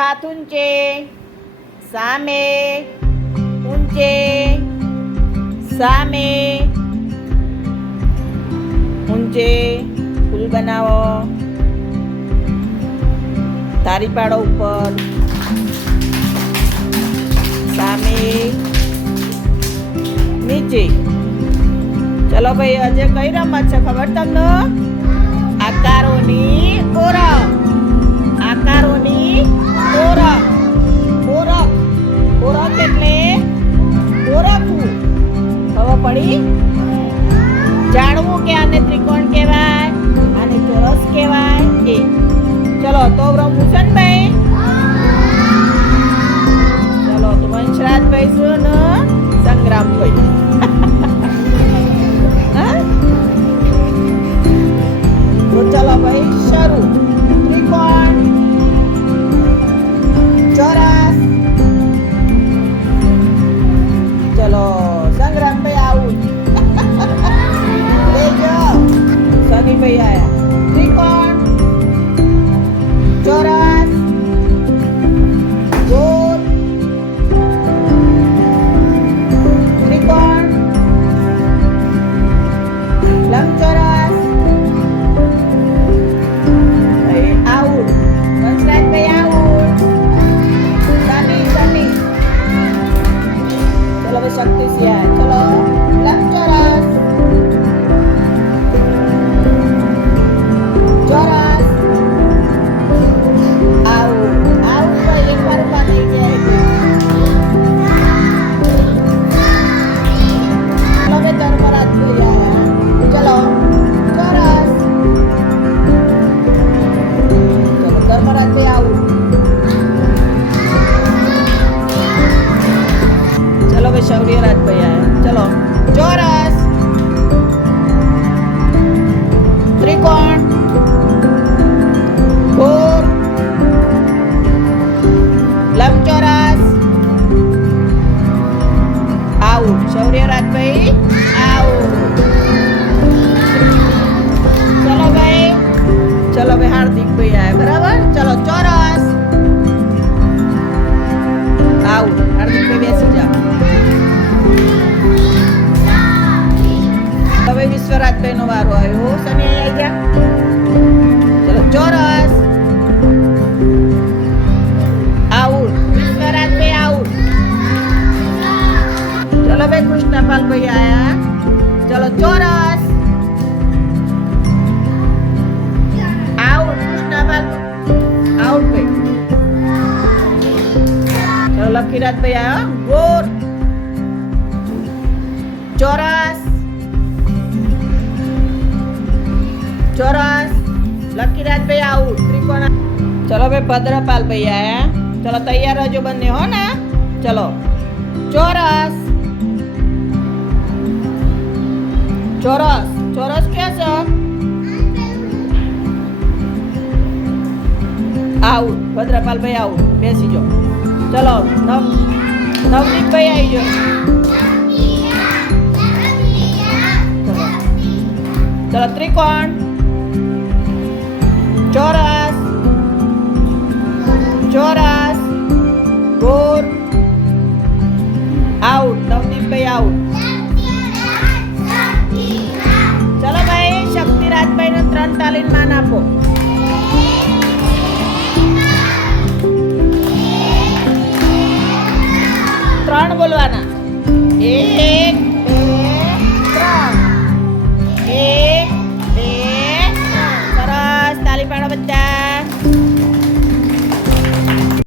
हाथ ऊंचे, सामे, ऊंचे, सामे, ऊंचे, फूल बनावो, तारी पाड़ो ऊपर, सामे, नीचे। चलो भाई अजय कई रमत छे खबर तमने? आकारोनी ओरख, आकारोनी ओरख, ओरख, ओरख એટલે ઓળખવું, ખબર પડી? જાણવું કે આને ત્રિકોણ કહેવાય, આને ચોરસ કહેવાય એ. ચલો તો મુસનભાઈ, ચલો તો વંશરાજભાઈ શું ને સંગ્રામભાઈ. તો ચલો ભાઈ શરૂ. ત્રિકોણ, ચોરસ. ચલો સંગ્રામભાઈ આવું. લેજો સનીભાઈ આયા. ત્રિકોણ, ચોરસ, ગોળ, ત્રિકોણ, લંબચોરસ. આઉટ. વંશરાજભાઈ આઉટ. સની સની. ચલો ભાઈ શક્તિસિંહ આયા. ચલો લંબચોરસ, ચોરસ. આઉટ. આઉટ ભાઈ એકવાર ઉભા થઈ જાય. ચલો ભાઈ ધર્મરાજભાઈ આયા. ચલો ચોરસ. ચલો ધર્મરાજભાઈ આઉટ. ચલો ભાઈ શૌર્યરાજભાઈ આયા. ચલો ચોરસ, ત્રિકોણ, ગોળ, લંબચોરસ. આઉટ. શૌર્યરાજભાઈ આઉટ. ચલો ભાઈ હાર્દિકભાઈ આયા. બરાબર. ચલો ચોરસ. આઉટ. હાર્દિકભાઈ બેસી જાઓ. હવે વિશ્વરાજભાઈ નો વારો આવ્યો. સની આવી ગયા. ચલો ચોરસ. આઉટ. વિશ્વરાજભાઈ આઉટ. ચલો ભાઈ કૃષ્ણપાલભાઈ આયા. ચલો ચોરસ. આઉટ. કૃષ્ણપાલ આઉટ ભાઈ. ચલો લખીરાજભાઈ આયા. ગોળ, ચોરસ, ચોરસ. લકીરાજભાઈ આઉટ. ત્રિકોણ. ચલો ભાઈ ભદ્રપાલભાઈ આયા. ચલો તૈયાર રહેજો બંને હો ને. ચલો ચોરસ, ચોરસ. ચોરસ ક્યાં છે? આઉટ. ભદ્રપાલભાઈ આઉટ. બેસી જાઓ. ચલો નવનીતભાઈ આવી જાઓ. ચલો ત્રિકોણ, ચોરસ, ચોરસ, ગોળ. આઉટ. નવનીતભાઈ આઉટ. ચલો ભાઈ શક્તિરાજભાઈ ને 3 તાલીન માન આપો. ત્રણ બોલવાના. 1 2 3. 1 2 3. સરસ. તાલી પાડો બધા.